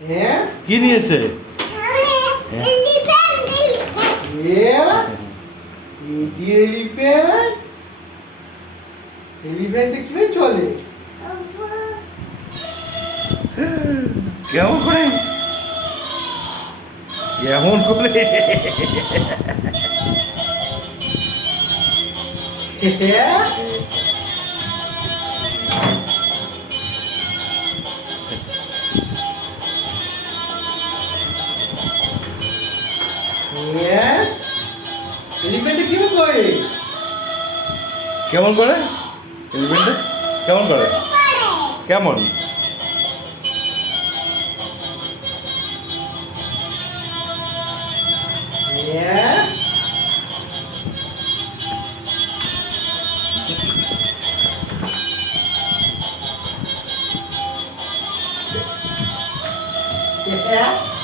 হ্যাঁ কি নিয়েছে? এলিফ্যান্টে কি চলে? কেমন করে কেমন করে হ্যাঁ হ্যাঁ এলিফ্যান্টে কি করে? কেমন করে এলিফ্যান্টে কেমন করে কেমন? হ্যাঁ হ্যাঁ